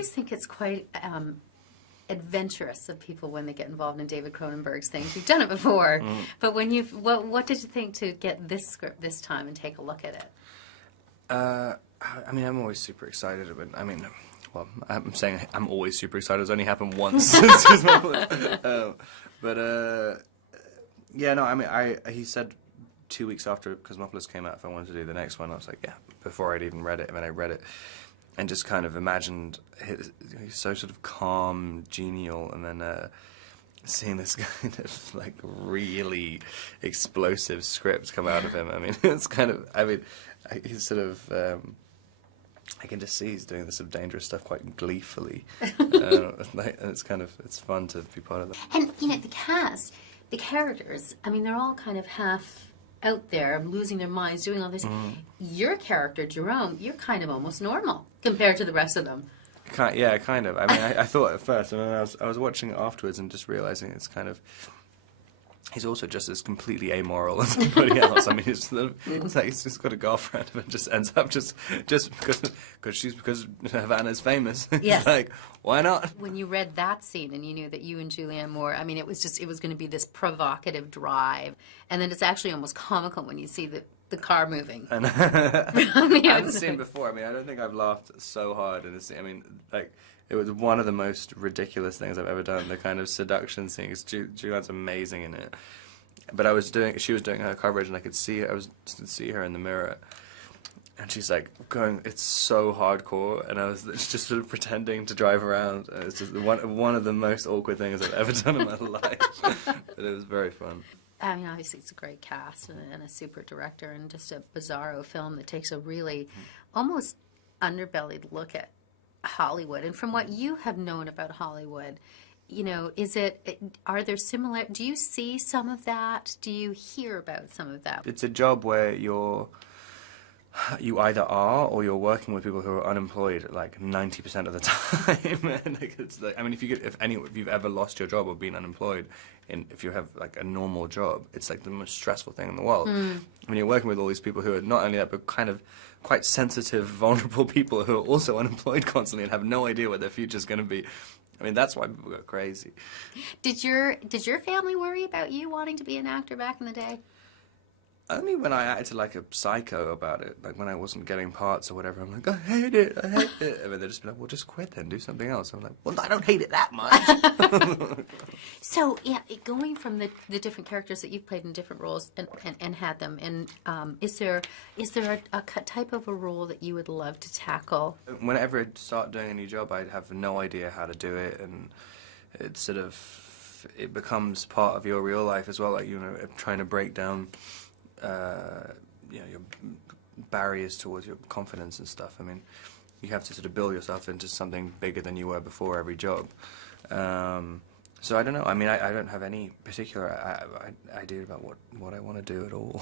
always think it's quite adventurous of people when they get involved in David Cronenberg's things. You've done it before, but when what did you think to get this script this time and take a look at it? I mean, I'm always super excited. Well, I'm saying I'm always super excited. It's only happened once since Cosmopolis. Yeah, no, I mean, he said 2 weeks after Cosmopolis came out if I wanted to do the next one. I was like, yeah, before I'd even read it. And then I read it and just kind of imagined he's so sort of calm, genial, and then seeing this kind of like really explosive script come out of him. I mean, it's kind of, he's sort of, I can just see he's doing this sort of dangerous stuff quite gleefully. And it's kind of, it's fun to be part of that. And, you know, the cast, the characters, I mean, they're all kind of half out there, losing their minds, doing all this. Your character, Jerome, you're kind of almost normal compared to the rest of them. Yeah, kind of. I mean, I thought at first, and then I was watching it afterwards and just realizing it's kind of, he's also just as completely amoral as anybody else. I mean, it's like he's just got a girlfriend and just ends up just because Havana's famous. Yes. It's like, why not? When you read that scene and you knew that you and Julianne Moore, I mean, it was going to be this provocative drive, and then it's actually almost comical when you see the car moving. And I haven't seen it before. I mean, I don't think I've laughed so hard in a scene. I mean, like, it was one of the most ridiculous things I've ever done. The kind of seduction scene. Julianne's amazing in it. But she was doing her coverage, and I could see her in the mirror, and she's like going, it's so hardcore, and I was just sort of pretending to drive around. And it's just one of the most awkward things I've ever done in my life. But it was very fun. I mean, obviously it's a great cast and a super director, and just a bizarro film that takes a really almost underbellied look at Hollywood. And from what you have known about Hollywood, you know, are there similar, do you see some of that? Do you hear about some of that? It's a job where you either are or you're working with people who are unemployed like 90% of the time. And like, it's like, I mean, if you've ever lost your job or been unemployed, if you have like a normal job, it's like the most stressful thing in the world. When you're working with all these people who are not only that, but kind of quite sensitive, vulnerable people who are also unemployed constantly and have no idea what their future's going to be. I mean, that's why people go crazy. Did your family worry about you wanting to be an actor back in the day? Only when I acted like a psycho about it, like when I wasn't getting parts or whatever. I'm like, I hate it. I mean, they'd just be like, well, just quit then, do something else. I'm like, well, I don't hate it that much. So, yeah, going from the different characters that you've played in different roles and had them, and is there a type of a role that you would love to tackle? Whenever I'd start doing a new job, I'd have no idea how to do it, and it becomes part of your real life as well, like, you know, trying to break down you know, your barriers towards your confidence and stuff. I mean, you have to sort of build yourself into something bigger than you were before every job. So I don't know. I mean, I don't have any particular idea about what I want to do at all.